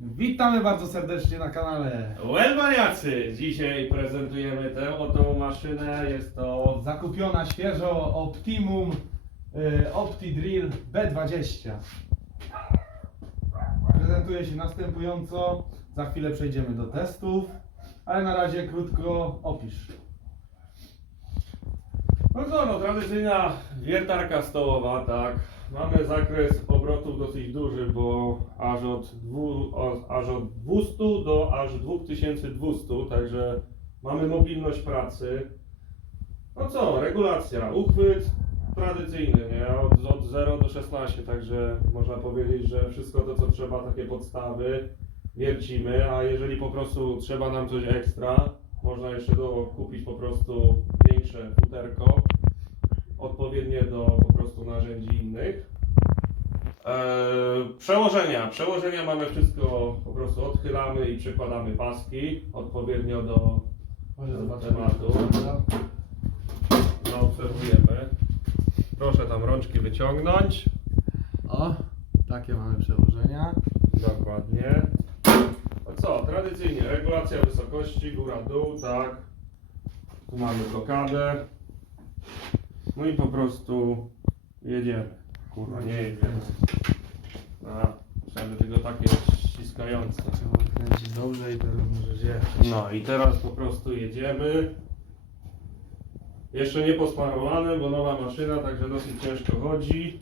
Witamy bardzo serdecznie na kanale. Well wariacy! Dzisiaj prezentujemy tę oto maszynę. Jest to Zakupiona świeżo Optimum y, OptiDrill B20. Prezentuje się następująco. Za chwilę przejdziemy do testów, ale na razie krótko opisz. no co, no tradycyjna wiertarka stołowa, tak. Mamy zakres obrotów dosyć duży, bo aż od, dwu, aż od 200 do aż 2200, także mamy mobilność pracy. No co, regulacja, uchwyt tradycyjny, nie? Od, od 0 do 16, także można powiedzieć, że wszystko to co trzeba, takie podstawy wiercimy, a jeżeli po prostu trzeba nam coś ekstra, można jeszcze do, kupić po prostu większe futerko, odpowiednie do po prostu narzędzi innych. Eee, przełożenia. Przełożenia mamy wszystko, po prostu odchylamy i przykładamy paski odpowiednio do Do tematu. zaobserwujemy. Proszę tam rączki wyciągnąć. O, takie mamy przełożenia. Dokładnie. No co, tradycyjnie regulacja wysokości, góra, dół, tak. Tu mamy blokadę. No i po prostu jedziemy. Kurwa, nie jedziemy. A, że tylko takie ściskające. Trzeba kręcić dobrze i teraz możesz jechać. No i teraz po prostu jedziemy. Jeszcze nie posmarowane, bo nowa maszyna, także dosyć ciężko chodzi.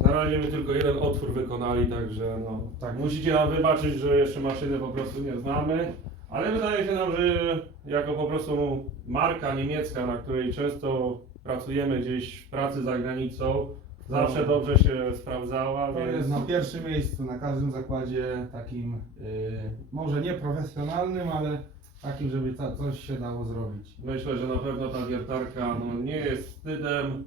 Na razie my tylko jeden otwór wykonali, także no tak, musicie nam wybaczyć, że jeszcze maszyny po prostu nie znamy. Ale wydaje się nam, że jako po prostu marka niemiecka, na której często pracujemy gdzieś w pracy za granicą, zawsze dobrze się sprawdzała, To więc... jest na pierwszym miejscu na każdym zakładzie takim, y, może nie profesjonalnym, ale takim, żeby ta, coś się dało zrobić. Myślę, że na pewno ta wiertarka no, nie jest wstydem.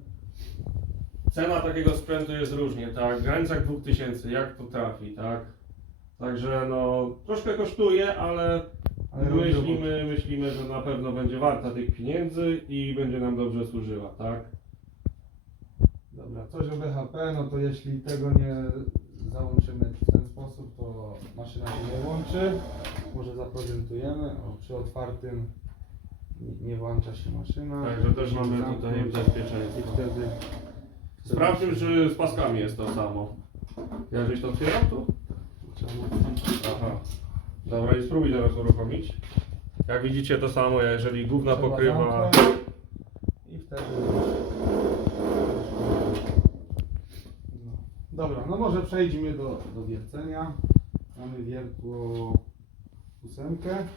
Cena takiego sprzętu jest różnie, tak? W granicach 2000, jak to trafi, tak? Także no, troszkę kosztuje, ale, Ale myślimy, myślimy, że na pewno będzie warta tych pieniędzy i będzie nam dobrze służyła, tak? Dobra, coś o BHP, no to jeśli tego nie załączymy w ten sposób, to maszyna się nie łączy. Może zaprezentujemy. O, przy otwartym nie- włącza się maszyna. Także też mamy tutaj bezpieczeństwo. I wtedy... Sprawdźmy, czy z paskami jest to samo. Ja żeś to otwierał tu? Aha. Dobra, i spróbuj teraz uruchomić. Jak widzicie to samo, jeżeli główna Trzeba pokrywa... zamknąć I wtedy... No. Dobra, no może przejdźmy do, do wiercenia. Mamy wiertło ósemkę.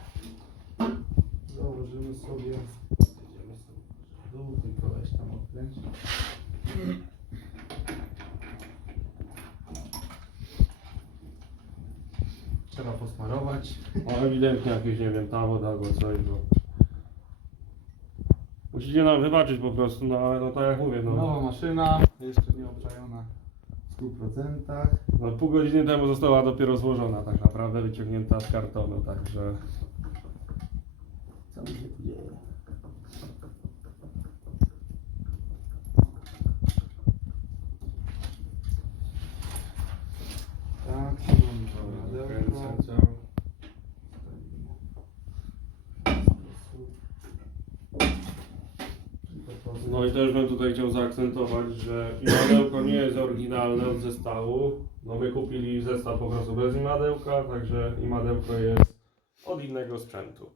Założymy sobie... Jedziemy sobie w dół, tylko weź tam odkręć. Trzeba posmarować. No ewidentnie jakieś, nie wiem, tawod albo coś, bo... Musicie nam wybaczyć po prostu, no ale no tak jak mówię, no, Nowa maszyna, jeszcze nie obczajona w 100%. no pół godziny temu została dopiero złożona tak naprawdę, wyciągnięta z kartonu, także... Co mi się tu dzieje? Tak, tu mamy to radełko. Kręcę, co? No i też bym tutaj chciał zaakcentować, że imadełko nie jest oryginalne od zestawu. No my kupili zestaw po prostu bez imadełka, także imadełko jest od innego sprzętu.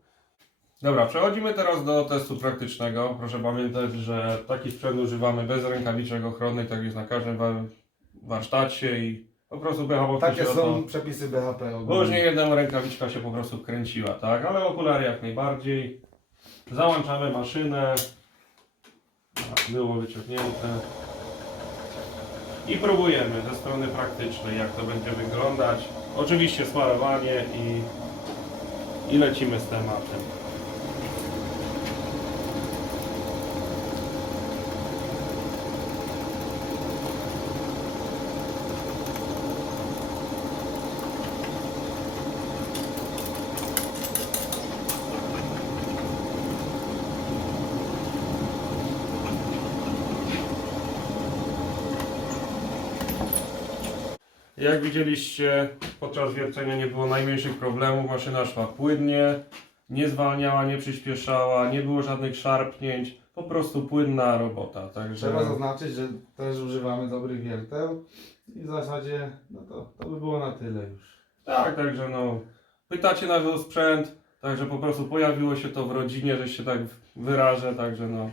Dobra, przechodzimy teraz do testu praktycznego. Proszę pamiętać, że taki sprzęt używamy bez rękawiczek ochronnych, tak jest na każdym wa- warsztacie i po prostu BHP Takie są przepisy BHP. ogólnie. nie jedna rękawiczka się po prostu wkręciła, tak? Ale okulary jak najbardziej. Załączamy maszynę. Tak, Było wyciągnięte. I próbujemy ze strony praktycznej, jak to będzie wyglądać. Oczywiście smarowanie i, i lecimy z tematem. Jak widzieliście, podczas wiercenia nie było najmniejszych problemów, maszyna szła płynnie, nie zwalniała, nie przyspieszała, nie było żadnych szarpnięć, po prostu płynna robota. Także Trzeba zaznaczyć, że też używamy dobrych wierteł i w zasadzie no to, to by było na tyle już. tak, także no, pytacie nas o sprzęt, także po prostu pojawiło się to w rodzinie, że się tak wyrażę, także no,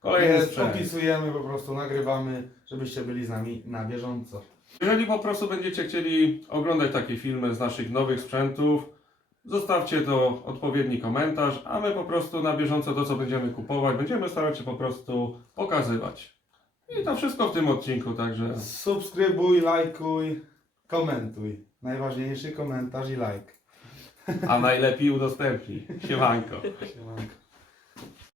kolejny Jest, sprzęt. opisujemy po prostu, nagrywamy, żebyście byli z nami na bieżąco. Jeżeli po prostu będziecie chcieli oglądać takie filmy z naszych nowych sprzętów, zostawcie to odpowiedni komentarz, a my po prostu na bieżąco to, co będziemy kupować, będziemy starać się po prostu pokazywać. I to wszystko w tym odcinku, także Subskrybuj, lajkuj, komentuj. Najważniejszy komentarz i like. a najlepiej udostępnij. Siemanko. Siemanko.